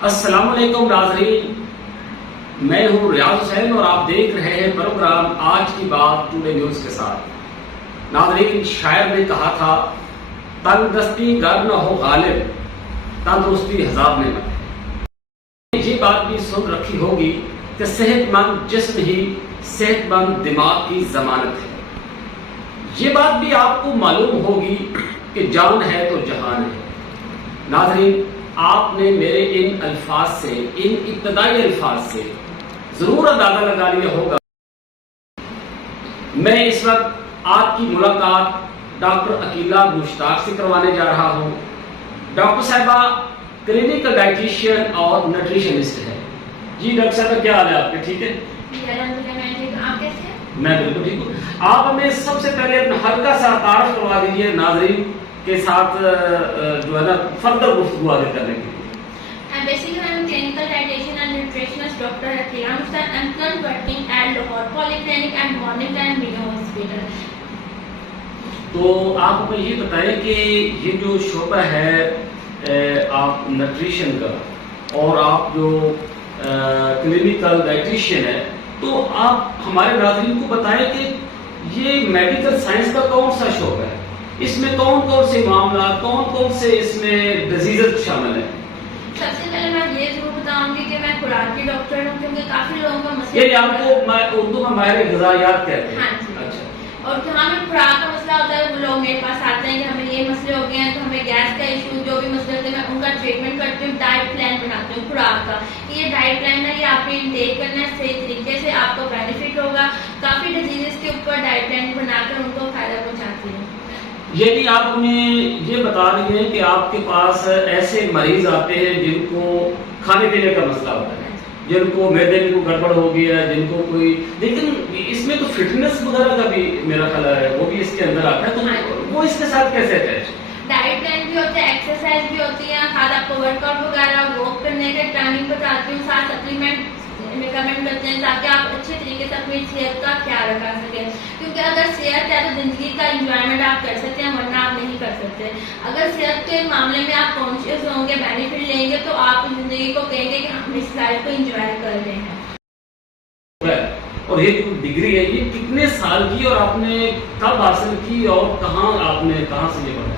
السلام علیکم ناظرین، میں ہوں ریاض حسین اور آپ دیکھ رہے ہیں پروگرام آج کی بات ٹوڈے نیوز کے ساتھ۔ ناظرین، شاعر نے کہا تھا تنگ دستی گر نہ ہو غالب، تندرستی ہزار نعمت ہے۔ یہ بات بھی سن رکھی ہوگی کہ صحت مند جسم ہی صحت مند دماغ کی ضمانت ہے۔ یہ بات بھی آپ کو معلوم ہوگی کہ جان ہے تو جہان ہے۔ ناظرین، آپ نے میرے ان الفاظ سے، ان ابتدائی الفاظ سے ضرور اندازہ لگا لیا ہوگا میں اس وقت آپ کی ملاقات ڈاکٹر عقیلہ مشتاق سے کروانے جا رہا ہوں۔ ڈاکٹر صاحبہ کلینکل ڈائٹیشین اور نیوٹریشنسٹ ہے۔ جی ڈاکٹر صاحبہ، کیا حال ہے آپ کے؟ ٹھیک ہے؟ میں بالکل ٹھیک ہوں۔ آپ ہمیں سب سے پہلے اپنا ہلکا سا تعارف کروا دیجیے ناظرین کے ساتھ، جو ہے نا فردر گفتگو آگے کرنے کے لیے۔ Basically, I am clinical dietitian and nutritionist Dr. Akila Mustan. I am currently working at Lahore Polyclinic and Morning Time Mega Hospital. تو آپ ہمیں یہ بتائیں کہ یہ جو شعبہ ہے آپ نیوٹریشن کا اور آپ جو کلینکل ڈائٹیشین ہے، تو آپ ہمارے ناظرین کو بتائیں کہ یہ میڈیکل سائنس کا کون سا شعبہ ہے، اس میں کون کون سے معاملات، کون کون سے اس میں ڈیزیزز شامل ہیں؟ سب سے پہلے میں یہ ضرور بتاؤں گی کہ میں خوراک کی ڈاکٹر ہوں، کیونکہ کافی لوگوں کا مسئلہ، یعنی آپ کو اردو میں ماہر غذائیات کہتے ہیں؟ ہاں جی۔ اچھا۔ اور جہاں میں خوراک کا مسئلہ ہوتا ہے وہ لوگ میرے پاس آتے ہیں کہ ہمیں یہ مسئلے ہو گئے ہیں، تو ہمیں گیس کا ایشو، جو بھی مسئلے ہوتے ہیں میں ان کا ٹریٹمنٹ کرتی ہوں، ڈائٹ پلان بناتی ہوں خوراک کا، کہ یہ ڈائٹ پلان ہے، یہ آپ نے انٹیک کرنا ہے صحیح طریقے سے، آپ کو بینیفٹ ہوگا۔ کافی ڈیزیزز کے اوپر ڈائٹ پلان بنا کر ان کو فائدہ پہنچاتی ہوں۔ یعنی آپ ہمیں یہ بتا رہی ہیں کہ آپ کے پاس ایسے مریض آتے ہیں جن کو کھانے پینے کا مسئلہ ہوتا ہے، جن کو معدے میں کوئی گڑبڑ ہو گیا ہے، جن کو کوئی، لیکن اس میں تو فٹنس وغیرہ کا بھی میرا خیال ہے وہ بھی اس کے اندر آتا ہے، تو وہ اس کے ساتھ کیسے اٹیچ؟ ڈائٹ پلان بھی ہوتا ہے، ایکسرسائز بھی ہوتی ہے، ساتھ آپ کو ورک آؤٹ وغیرہ واک کرنے کا ٹائمنگ بتاتی ہوں، ساتھ سپلیمنٹ ریکمینڈ کرتے ہیں تاکہ آپ اچھے طریقے سے اپنی صحت کا خیال رکھا سکیں، کیونکہ اگر صحت ہے تو زندگی کا انجوائمنٹ آپ کر سکتے ہیں، ورنہ آپ نہیں کر سکتے۔ اگر صحت کے معاملے میں آپ کانشیس ہوں گے، بینیفٹ لیں گے، تو آپ زندگی کو کہیں گے کہ ہم اس لائف کو انجوائے کر رہے ہیں۔ اور یہ جو ڈگری ہے یہ کتنے سال کی اور آپ نے کب حاصل کی اور کہاں آپ نے کہاں سے یہ پڑھا؟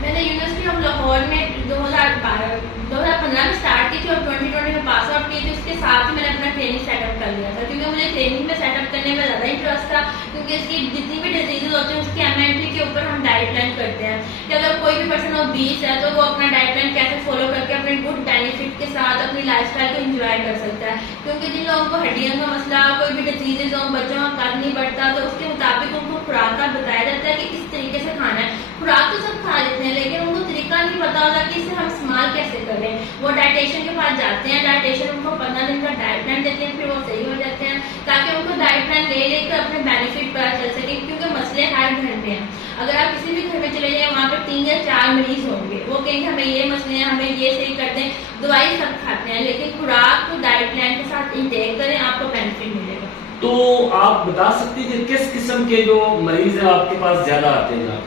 میں نے یونیورسٹی آف لاہور میں 2015 میں اسٹارٹ کی تھی اور 2020 میں پاس آؤٹ کی تھی۔ اس کے ساتھ ہی میں نے اپنا ٹریننگ سیٹ اپ کر لیا تھا، کیونکہ مجھے ٹریننگ میں سیٹ اپ کرنے میں زیادہ انٹرسٹ تھا، کیونکہ اس کی جتنی بھی ڈیزیزز ہوتی ہیں اس کی MNT کے اوپر ہم ڈائٹ پلان کرتے ہیں کہ اگر کوئی بھی پرسن اوبیس ہے تو وہ اپنا ڈائٹ پلان کیسے فالو کر کے اپنے گڈ بینیفٹ کے ساتھ اپنی لائف اسٹائل کو انجوائے کر سکتا ہے، کیونکہ جن لوگوں کو ہڈیوں کا مسئلہ، کوئی بھی ڈیزیزز ہوں، بچوں کا قد نہیں بڑھتا، تو اس کے مطابق ان کو خوراک کا بتایا جاتا ہے کہ اس طریقے سے کھانا ہے۔ خوراک تو سب کھا لیتے ہیں لیکن ان کو طریقہ نہیں پتا ہوتا کہ اسے ہم استعمال کیسے کریں۔ وہ ڈائٹیشین کے پاس جاتے ہیں، ڈائٹیشین ان کو 15 دن کا ڈائٹ پلان دیتے ہیں، پھر وہ صحیح ہو جاتے ہیں، تاکہ ان کو ڈائٹ پلان لے کر اپنے بینیفٹ پتا چل سکے، کیونکہ مسئلے ہر گھر میں ہیں۔ اگر آپ کسی بھی گھر میں چلے جائیں وہاں پہ 3 یا 4 مریض ہوں گے، وہ کہیں گے ہمیں یہ مسئلے ہیں، ہمیں یہ صحیح کر دیں، دوائی سب کھاتے ہیں، لیکن خوراک کو ڈائٹ پلان کے ساتھ انٹیک کریں، آپ کو بینیفٹ ملے گا۔ تو آپ بتا سکتی ہیں کہ کس قسم کے جو مریض ہیں آپ کے پاس زیادہ آتے ہیں؟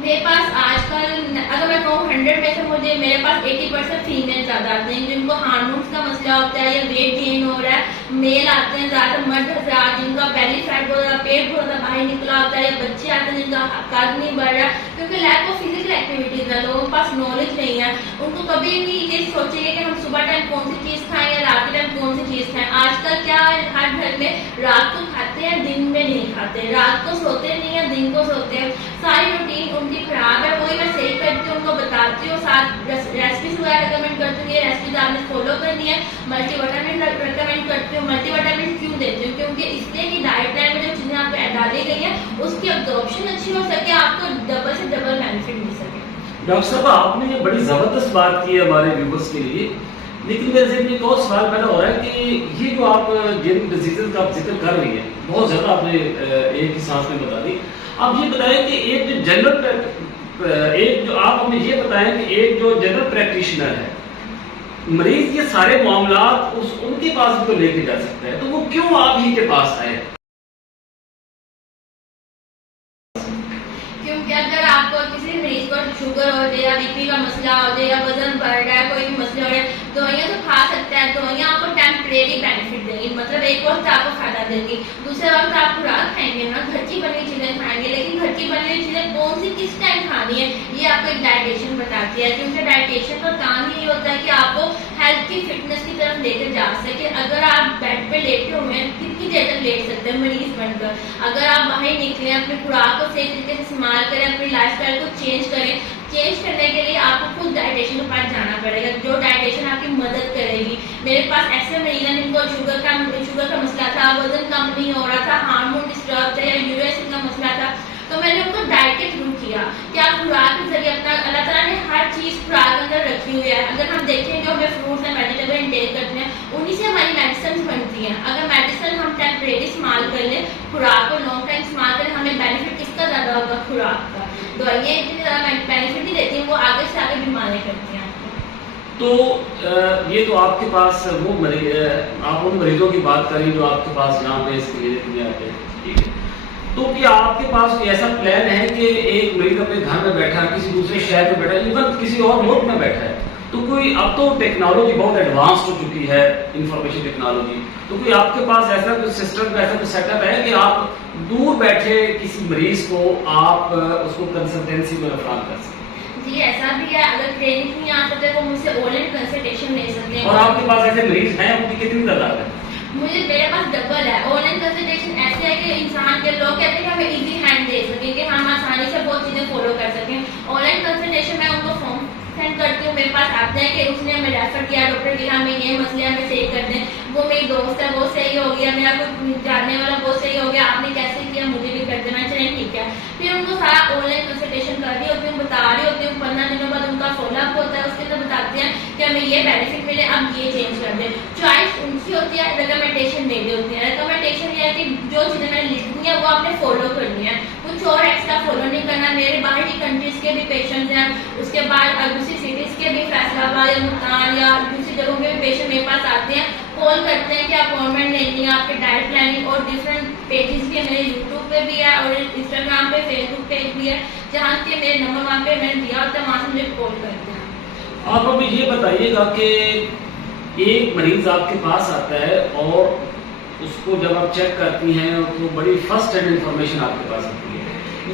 میرے پاس آج کل اگر میں کہوں 100 میں سے مجھے میرے پاس 80% فیمیل زیادہ آتے ہیں، جن کو ہارمونس کا مسئلہ ہوتا ہے یا ویٹ گین ہو رہا ہے۔ میل آتے ہیں زیادہ مرد حضرات جن کا بیلی فیٹ بہت زیادہ، پیٹ بہت زیادہ باہر نکلا ہوتا ہے، یا بچے آتے ہیں جن کا قد نہیں بڑھ رہا، کیونکہ لیک آف فزیکل ایکٹیویٹیز ہے، لوگوں کے پاس نالج نہیں ہے، ان کو کبھی بھی یہ سوچیں گے کہ ہم صبح ٹائم کون سی چیز کھائیں یا رات کے ٹائم کون سی چیز کھائیں۔ آج کل کیا ہے، ہر گھر میں رات کو کھاتے ہیں، دن میں نہیں کھاتے، رات کو سوتے نہیں ہیں، دن کو سوتے ہیں، ساری روٹین ان کی خراب ہے۔ وہی میں صحیح کرتی ہوں، ان کو بتاتی ہوں، ساتھ ریسیپیز وغیرہ ریکمینڈ کرتی ہوں، یہ ریسیپیز آپ نے فالو کرنی ہے۔ ملٹی وٹامن ریکمینڈ کرتی ہوں۔ ملٹی وٹامن کیوں دیتی ہوں؟ کیونکہ اس لیے کہ ڈائٹ پلان میں جو چیزیں آپ کو ڈالی گئی ہیں اس کی ابزارپشن اچھی ہو سکے، آپ کو ڈبل سے ڈبل بینیفٹ مل سکے۔ ڈاکٹر صاحب، آپ نے یہ بڑی زبردست بات کی ہے ہمارے ویورز کے لیے، لیکن میرے ذہن میں ایک اور سوال پیدا ہو رہا ہے کہ یہ جو آپ جن ڈیزیزز کا آپ ذکر کر رہی ہیں بہت زیادہ آپ نے ایک ہی سانس میں بتا دی، آپ یہ بتائیں کہ ایک جو جنرل آپ ہمیں یہ بتائیں کہ ایک جو جنرل پریکٹیشنر ہے، مریض یہ سارے معاملات ان کے پاس بھی تو لے کے جا سکتا ہے، تو وہ کیوں آپ ہی کے پاس آئے؟ کیونکہ اگر آپ کو کسی مریض کو شوگر ہو جائے یا BP کا مسئلہ ہو جائے یا وزن بڑھ رہا ہے، کوئی بھی مسئلہ ہو رہا ہے، دوائیاں تو کھا سکتا ہے, دوائیاں آپ کو ٹیمپریری بینیفٹ دیں گی, مطلب ایک وقت آپ کو فائدہ دیں گی, دوسرے وقت آپ خوراک کھائیں گے نا گھر کی بنی ہوئی چیزیں کھائیں گے, لیکن گھر کی بنی ہوئی چیزیں کون سی کس ٹائم کھانی ہے یہ آپ کو ایک ڈائٹیشین بتاتی ہے, کیونکہ ڈائٹیشین کا کام ہی ہوتا ہے کہ آپ کو ہیلتھ کی فٹنس کی طرف لے کے جا سکے. اگر آپ بیڈ پہ لیٹے ہوئے ہیں کتنی دیر تک لیٹ سکتے ہیں مریض بن کر, اگر آپ باہر نکلیں اپنی خوراک کو صحیح طریقے سے استعمال کریں, اپنی لائف اسٹائل کو چینج کریں, چینج کرنے کے لیے آپ کو خود ڈائٹیشین کے پاس جانا پڑے گا, جو ڈائٹیشین آپ کی مدد کرے گی. میرے پاس ایسے مریض ہیں جن کو شوگر کا مسئلہ تھا, وزن کم نہیں ہو رہا تھا, ہارمون ڈسٹرب تھا یا یوریا ایسڈ کا مسئلہ تھا, تو میں نے ان کو ڈائٹ کے تھرو کیا کہ آپ خوراک کے ذریعے اپنا, اللہ تعالیٰ نے ہر چیز خوراک کے اندر رکھی ہوئی ہے. اگر ہم دیکھیں جو ہمیں فروٹس اینڈ ویجیٹیبل انٹیک کرتے ہیں انہیں سے ہماری میڈیسنس بنتی ہیں. اگر میڈیسن ہم ٹیمپریری استعمال کر لیں, خوراک کو لانگ ٹائم استعمال کریں, ہمیں بینیفٹ کس کا زیادہ ہوگا خوراک کا. دوائیاں اتنی زیادہ بینیفٹ نہیں دیتی ہیں, وہ آگے سے آگے بیماریاں کرتی ہیں. تو یہ تو آپ کے پاس وہ آپ ان مریضوں کی بات کریں جو آپ کے پاس جہاں پہ اس کے لیے آتے ہیں, ٹھیک ہے, تو کیا آپ کے پاس کوئی ایسا پلان ہے کہ ایک مریض اپنے گھر میں بیٹھا ہے, کسی دوسرے شہر میں بیٹھا ہے, ایون کسی اور ملک میں بیٹھا ہے, تو کوئی اب تو ٹیکنالوجی بہت ایڈوانس ہو چکی ہے, انفارمیشن ٹیکنالوجی, تو کوئی آپ کے پاس ایسا کوئی سسٹم, ایسا کوئی سیٹ اپ ہے کہ آپ دور بیٹھے کسی مریض کو آپ اس کو کنسلٹینسی میں فراہم کر سکیں؟ جی ایسا بھی ہے, اگر کلینک نہیں آ سکتے وہ مجھ سے آن لائن کنسلٹیشن لے سکتے ہیں. اور آپ کے پاس ایسے مریض ہیں, ان کی کتنی تعداد ہے؟ میرے پاس ڈبل ہے. آن لائن کنسلٹیشن ایسے ہے کہ انسان کے لوگ کہتے ہیں کہ ہمیں ایزی ہینڈ دے سکیں, کہ ہم آسانی سے بہت چیزیں فالو کر سکیں. آن لائن کنسلٹیشن میں ان کو فارم سینڈ کرتی ہوں, میرے پاس آتے ہیں کہ اس نے ہمیں ریفر کیا ڈاکٹر کہ ہمیں یہ مسئلے ہمیں صحیح کر دیں, وہ میری دوست ہے وہ صحیح ہو گیا, میرا کوئی جاننے والا وہ صحیح ہو گیا, آپ نے کیسے کیا مجھے بھی کر دینا, چلیں ٹھیک ہے. پھر ان کو سارا آن لائن کنسلٹیشن کر رہی ہوتی ہوں, بتا رہی ہوتی ہوں, 15 دنوں بعد ان کا فالو اپ ہوتا ہے, اس کے اندر بتاتے ہیں کہ ہمیں یہ بینیفٹ ملے, اب یہ چینج کر دیں. چوائس ان کی ہوتی ہے, ریکمنڈیشن میری ہوتی ہے. ریکمنڈیشن یہ ہے کہ جو چیزیں میں نے لکھ دی ہیں وہ آپ نے فالو کرنی ہے, کچھ اور ایکسٹرا فالو نہیں کرنا. میرے باہر کی کنٹریز کے بھی پیشنٹس ہیں, اس کے بعد دوسری سٹیز کے بھی, فیصلہ آباد یا ملتان یا دوسری جگہوں کے بھی پیشنٹ میرے پاس آتے ہیں, کال کرتے ہیں کہ اپائنٹمنٹ لینی ہے, آپ کے ڈائٹ پلاننگ, اور ڈفرینٹ پیجز بھی میرے یوٹیوب پہ بھی ہے اور انسٹاگرام پہ, فیس بک پیج بھی ہے, جہاں کے میرے نمبر وہاں پہ میں نے دیا ہوتا ہے, وہاں سے مجھے کال کرتے ہیں. آپ ابھی یہ بتائیے گا کہ ایک مریض آپ کے پاس آتا ہے اور اس کو جب آپ چیک کرتی ہیں تو بڑی فرسٹ ہینڈ انفارمیشن آپ کے پاس آتی ہے,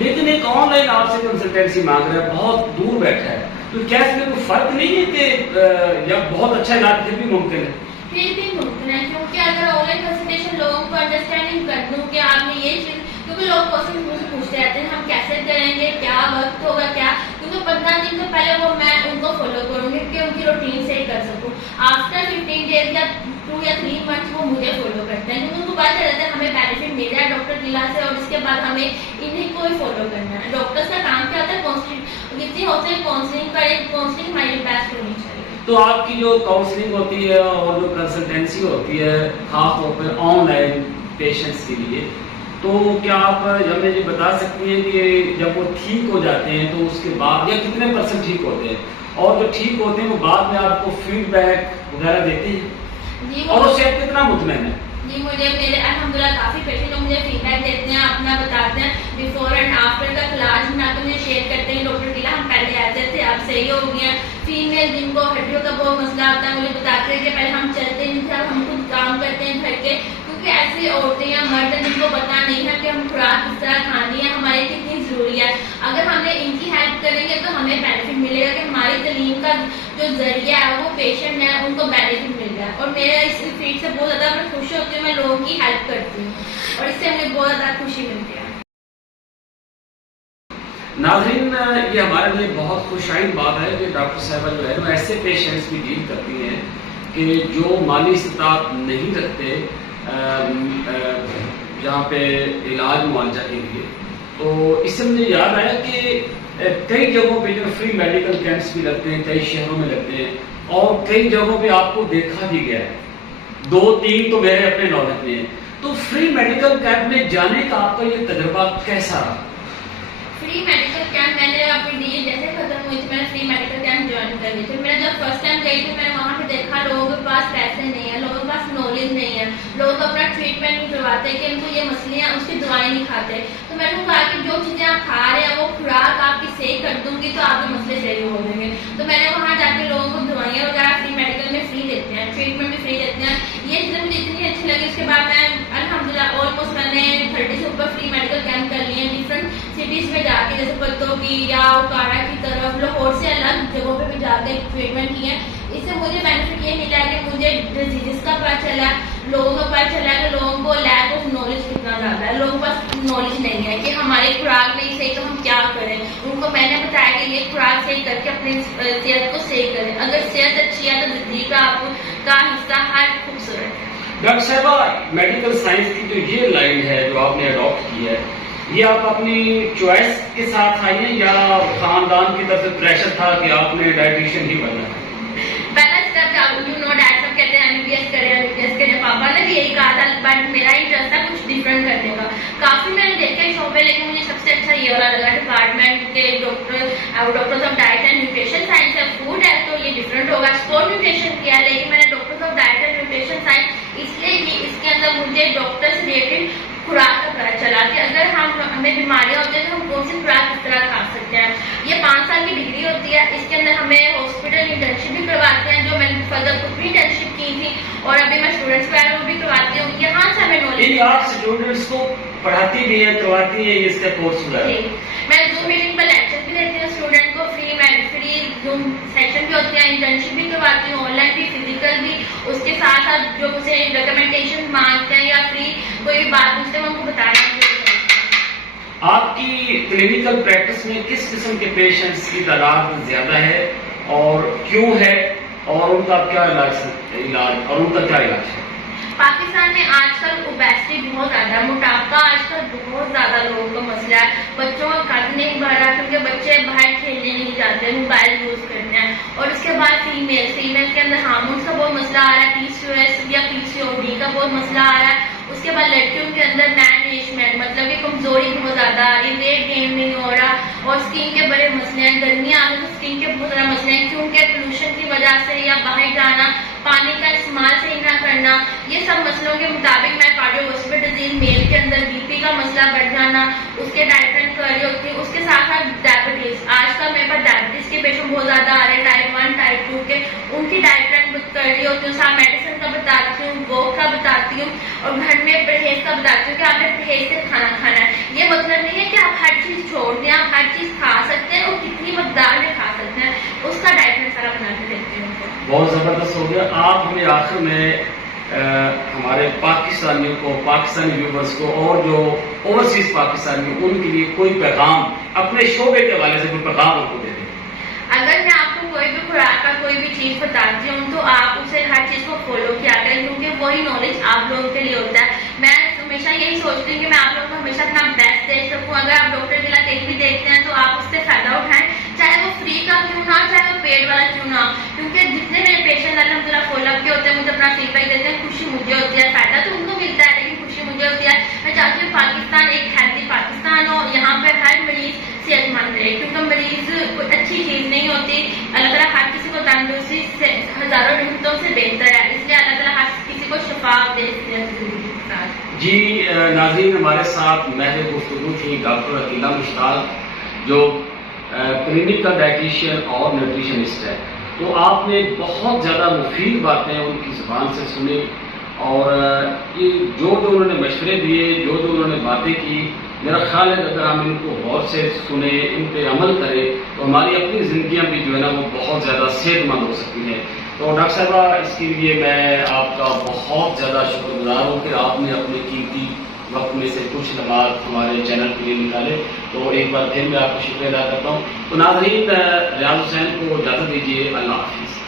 لیکن ایک آن لائن آپ سے کنسلٹینسی مانگ رہا ہے, بہت دور بیٹھا ہے, تو کیا اس میں کوئی فرق نہیں ہے کہ یا بہت اچھا علاج پھر بھی ممکن ہے؟ پھر بھی ممکن ہے, کیونکہ اگر آن لائن کنسلٹیشن لوگوں کو انڈرسٹینڈنگ کر دوں کہ آپ نے یہ چیز, کیونکہ لوگ کوشچن مجھ سے پوچھتے رہتے ہیں ہم کیسے کریں گے, کیا وقت ہوگا, کیا, کیونکہ 15 دن سے پہلے وہ میں ان کو فالو کروں گی کہ ان کی روٹین سے ہی کر سکوں. آفٹر 15 days یا 2 یا 3 months وہ مجھے فالو کرتے ہیں, کیونکہ ان کو پتا چلتا ہے ہمیں بینیفٹ مل رہا ہے ڈاکٹر قلعہ سے, اور اس کے بعد ہمیں انہیں کو ہی فالو کرنا ہے. ڈاکٹر کا کام کیا ہوتا ہے کاؤنسلنگ, جتنی ہوتے ہیں کاؤنسلنگ کریں, کاؤنسلنگ ہماری بیسٹ ہونی چاہیے. تو آپ کی جو کاؤنسلنگ ہوتی ہے اور جو کنسلٹینسی ہوتی ہے خاص طور پہ آن لائن پیشنٹس کے لیے, تو کیا آپ ہمیں یہ بتا سکتی ہیں کہ جب وہ ٹھیک ہو جاتے ہیں تو اس کے بعد یا کتنے % ٹھیک ہوتے ہیں, اور جو ٹھیک ہوتے ہیں وہ بعد میں آپ کو فیڈ بیک وغیرہ دیتے ہیں, اور اس سے آپ کتنا مطمئن ہے؟ جی مجھے میرے الحمدللہ کافی پیشنٹ لوگ مجھے فیڈ بیک دیتے ہیں, اپنا بتاتے ہیں, بیفور اینڈ آفٹر کا کلاس بنا کے مجھے شیئر کرتے ہیں, ڈاکٹر قلعہ ہم پہلے آتے تھے اب صحیح ہو گئے ہیں. فیمیل جن کو ہڈیوں کا بہت مسئلہ ہوتا ہے مجھے بتاتے ہیں کہ پہلے ہم چلتے نہیں تھے, اب ہم خود کام کرتے ہیں گھر کے, کیونکہ ایسی عورتیں یا مرد جن کو پتا نہیں ہے کہ ہم خوراک کس طرح کھانی ہے, ہمارے کتنی ضروری ہے. اگر ہم نے ان کی ہیلپ کریں گے تو ہمیں بینیفٹ ملے گا کہ ہماری تعلیم کا جو ذریعہ ہے وہ پیشنٹ ہے ان کو بینیفٹ مل رہا ہے. اور میرا اس فیلڈ سے بہت زیادہ میں خوش ہوتی ہوں, میں لوگوں کی ہیلپ کرتی ہوں اور اس سے مجھے بہت زیادہ خوشی ملتی ہے. ناظرین, یہ ہمارے لیے بہت خوشائن بات ہے کہ ڈاکٹر صاحبہ جو ہے وہ ایسے پیشنٹس بھی ڈیل کرتی ہیں کہ جو مالی استطاعت نہیں رکھتے جہاں پہ علاج معالجہ کے لیے. تو اس سے مجھے یاد آیا کہ کئی جگہوں پہ جو فری میڈیکل کیمپس بھی لگتے ہیں, کئی شہروں میں لگتے ہیں, اور کئی جگہوں پہ آپ کو دیکھا بھی گیا ہے, 2-3 تو میرے اپنے نالج میں ہیں. تو فری میڈیکل کیمپ میں جانے کا آپ کا یہ تجربہ کیسا رہا؟ فری میڈیکل کیمپ میں نے اپنی ڈیل جیسے ختم ہوئی تھی, میں نے فری میڈیکل کیمپ جوائن کر لی تھی. میں جب فرسٹ ٹائم گئی تھی میں نے وہاں پہ دیکھا لوگوں کے پاس پیسے نہیں ہیں, لوگوں کے پاس نالج نہیں ہے, لوگ اپنا ٹریٹمنٹ نہیں کرواتے کہ ان کو یہ مسئلے ہیں, اس کی دوائیں نہیں کھاتے. تو میں نے کہا کہ جو چیزیں آپ کھا رہے ہیں وہ خوراک آپ کی صحیح کر دوں گی تو آپ کے مسئلے صحیح ہو جائیں گے. تو میں نے وہاں جا کے لوگوں کو دوائیاں وغیرہ فری میڈیکل میں فری پتوں کی یا اوکارا کی طرف لاہور سے الگ جگہوں پہ بھی جا کے ٹریٹمنٹ کی ہے. اس سے مجھے بینیفٹ یہ ملا ہے کہ مجھے ڈیزیز کا پتہ چلا, لوگوں کا پتہ چلا کہ لوگوں کو لیک آف نالج کتنا زیادہ ہے, لوگوں کے پاس نالج نہیں ہے کہ ہماری خوراک نہیں صحیح تو ہم کیا کریں. ان کو میں نے بتایا کہ یہ خوراک صحیح کر کے اپنی صحت کو صحیح کریں. اگر صحت اچھی ہے تو زندگی کا آپ کا حصہ ہر خوبصورت ہے. ڈاکٹر صاحبہ, میڈیکل سائنس کی جو یہ لائن ہے جو آپ نے اڈاپٹ کی ہے, یہ آپ اپنی چوائس کے ساتھ آئی ہیں یا خاندان کی طرف سے پریشر تھا کہ آپ نے ڈائٹیشین ہی بننا ہے؟ پہلا اسٹیپ یو نو ڈیڈ سب کہتے ہیں MBBS کریں, پاپا نے بھی یہی کہا تھا, بٹ میرا انٹرسٹ تھا کچھ ڈفرینٹ کرنے کا. کافی میں نے دیکھا شعبے, لیکن مجھے سب سے اچھا یہ والا لگا ڈپارٹمنٹ کے doctors of diet and nutrition science ہے, فوڈ ہے تو یہ ڈفرینٹ ہوگا. اسپورٹ نیوٹریشن کیا ہے, لیکن میں نے doctors of diet and nutrition science اس لیے کی, اس کے اندر مجھے ڈاکٹر سے ریلیٹڈ خوراک کا پتہ چلا کہ اگر ہمیں بیماریاں ہوتی ہیں تو ہم کون سی خوراک کس طرح کھا سکتے ہیں. یہ 5 سال کی ڈگری ہوتی ہے, اس کے اندر ہمیں ہاسپٹل انٹرنشپ بھی کرواتے ہیں, جو میں نے فردر پری انٹرنشپ کی تھی, اور ابھی میں اسٹوڈنٹس کو وہ بھی کرواتی ہوں. یہاں سے ہمیں نالج, آپ اسٹوڈنٹس کو پڑھاتی بھی ہیں, کرواتی ہیں اس کا کورس وغیرہ؟ میں زوم میٹنگ پر لیکچر بھی دیتی ہوں اسٹوڈنٹ کو, فری زوم سیشن بھی ہوتی ہے, انٹرنشپ بھی کرواتی ہوں, آن لائن بھی, فزیکل بھی. اس کے ساتھ ساتھ جو مجھے ریکمنڈیشن مانگتے ہیں یا فری کوئی بھی بات پوچھتے ہیں, میں ان کو بتانا. آپ کی کلینکل پریکٹس میں کس قسم کے پیشنٹس کی تعداد زیادہ ہے اور کیوں ہے, اور ان کا کیا علاج اور ان کا کیا علاج ہے؟ پاکستان میں آج کل اوبیسٹی بہت زیادہ ہے, موٹاپا آج کل بہت زیادہ لوگوں کا مسئلہ ہے. بچوں کا قد نہیں بڑھ رہا کیونکہ بچے باہر کھیلنے نہیں جاتے, موبائل یوز کرتے ہیں. اور اس کے بعد فیمیل کے اندر ہارمونس کا بہت مسئلہ آ رہا ہے, PCOS یا PCOD کا بہت مسئلہ آ رہا ہے. اس کے بعد لڑکیوں کے اندر مینجمنٹ مطلب کہ کمزوری بہت زیادہ آ رہی ہے, ویٹ گین نہیں ہو رہا, اور اسکن کے بڑے مسئلے ہیں. گرمیاں آ رہی تو اسکن کے بہت زیادہ مسئلے ہیں کیونکہ پولوشن کی وجہ سے یا باہر جانا, پانی کا استعمال صحیح نہ کرنا, یہ سب مسئلوں کے مطابق میں کارڈیوواسکولر ڈیزیز, میل کے اندر BP کا مسئلہ بڑھ جانا, اس کے ڈائٹ پلان کر رہی ہوتی ہے. اس کے ساتھ ساتھ ڈائبٹیز, آج کل میرے پاس ڈائبٹیز کے پیشنٹ بہت زیادہ آ رہے ہیں, ٹائپ 1 ٹائپ 2 کے, ان کی ڈائٹ پلان کر رہی ہوتی ہوں, ساتھ میڈیسن کا بتاتی ہوں, واک کا بتاتی ہوں, اور گھر میں پرہیز کا بتاتی ہوں کہ آپ نے پرہیز سے کھانا کھانا ہے. یہ مطلب نہیں ہے کہ آپ ہر چیز چھوڑ دیں, آپ ہر چیز کھا سکتے ہیں, اور کتنی مقدار میں کھا سکتے ہیں, اس کا ڈائٹ پلان سارا بنا کے دیتی ہوں. بہت زبردست ہو گیا. آپ ہمیں آخر میں ہمارے پاکستانیوں کو, پاکستانی ویورز کو, اور جو اوورسیز پاکستانی ان کے لیے کوئی پیغام اپنے شعبے کے حوالے سے کوئی پیغام ان کو دے دیں. اگر میں آپ کو کوئی بھی خوراک کا کوئی بھی چیز بتاتی ہوں تو آپ اسے ہر چیز کو فالو کیا کریں, کیونکہ وہی نالج آپ لوگوں کے لیے ہوتا ہے. میں ہمیشہ یہی سوچتی ہوں کہ میں آپ لوگوں کو ہمیشہ اپنا بیسٹ دے سکوں. اگر آپ ڈاکٹر کے علاج کہیں بھی دیکھتے ہیں تو آپ اس سے فائدہ اٹھائیں, چاہے وہ فری کا کیوں نہ, چاہے وہ پیڈ والا کیوں نہ, کیونکہ جتنے میرے پیشنٹ الحمدللہ فالو اپ کے ہوتے ہیں, مجھے اپنا فیڈ بیک دیتے ہیں, خوشی مجھے ہوتی ہے. فائدہ تو ان کو ملتا ہے لیکن خوشی مجھے ہوتی ہے. میں چاہتی ہوں پاکستان ایک ہیلتھی پاکستان ہو, یہاں پہ ہر مریض صحت مند رہے, کیونکہ مریض کوئی اچھی چیز نہیں ہوتی. اللہ تعالیٰ ہر کسی کو تندرستی سے ہزاروں نعمتوں سے بہتر ہے, اس لیے اللہ تعالیٰ ہر کسی کو شفا دے. جی ناظرین, ہمارے ساتھ محض گفتگو تھی ڈاکٹر عقیلہ مشتاق, جو کلینکل ڈائٹیشین اور نیوٹریشنسٹ ہے. تو آپ نے بہت زیادہ مفید باتیں ان کی زبان سے سنی, اور یہ جو انہوں نے مشورے دیے, جو انہوں نے باتیں کی, میرا خیال ہے اگر ہم ان کو غور سے سنیں, ان پہ عمل کریں, تو ہماری اپنی زندگیاں بھی جو ہے نا وہ بہت زیادہ صحت مند ہو سکتی ہیں. تو ڈاکٹر صاحبہ, اس کے لیے میں آپ کا بہت زیادہ شکر گزار ہوں کہ آپ نے اپنے قیمتی وقت میں سے کچھ لمحات ہمارے چینل کے لیے نکالے. تو ایک بار پھر میں آپ کا شکریہ ادا کرتا ہوں. تو ناظرین, ریاض حسین کو اجازت دیجیے. اللہ حافظ.